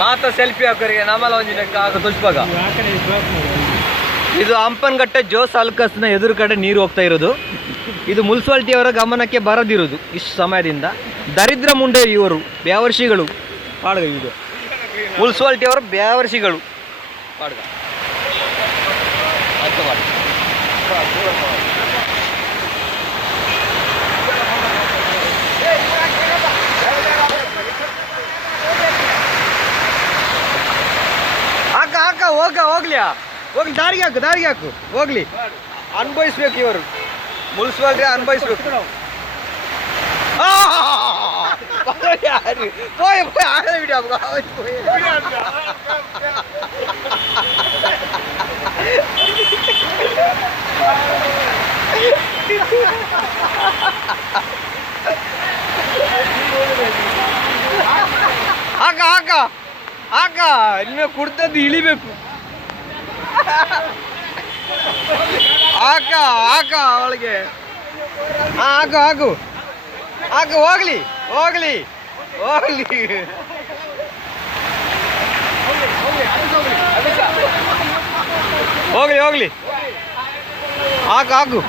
ಮಾತ ಸೆಲ್ಫಿ ಹಾಕೋರಿಗೆ ನಮ್ಮಲ್ಲ ಒಂದಿನ ತುಷ್ಪಾಗ. ಇದು ಹಂಪನಘಟ್ಟ ಜೋಸ್ ಅಲ್ಕಸ್ನ ಎದುರು ಕಡೆ ನೀರು ಹೋಗ್ತಾ ಇರೋದು. ಇದು ಮುನ್ಸಿಪಾಲ್ಟಿಯವರ ಗಮನಕ್ಕೆ ಬರದಿರೋದು ಇಷ್ಟು ಸಮಯದಿಂದ. ದರಿದ್ರ ಮುಂಡೆ ಇವರು ಬ್ಯಾವರ್ಷಿಗಳು ಪಾಡ್ಗ. ಇದು ಮುನ್ಸಿಪಾಲ್ಟಿಯವರ ಬ್ಯಾವರ್ಷಿಗಳು ಪಾಡ್ಗ. ಅರ್ಥ ಮಾಡಿ. ಹೋಗ್ಲಿ ದಾರಿಗೆ ಹಾಕು ಹೋಗ್ಲಿ. ಅನುಭವಿಸ್ಬೇಕು ಇವರು ಮುನ್ಸಿಪಾಲ್ಟಿ ಅನುಭವಿಸ್ಬೇಕು. ಹಾಕ ಇನ್ನು ಕುಡ್ದದ್ದು ಇಳಿಬೇಕು. ಹಾಕ ಅವಳಿಗೆ ಹಾಕು ಹೋಗ್ಲಿ ಹೋಗ್ಲಿ ಹಾಕು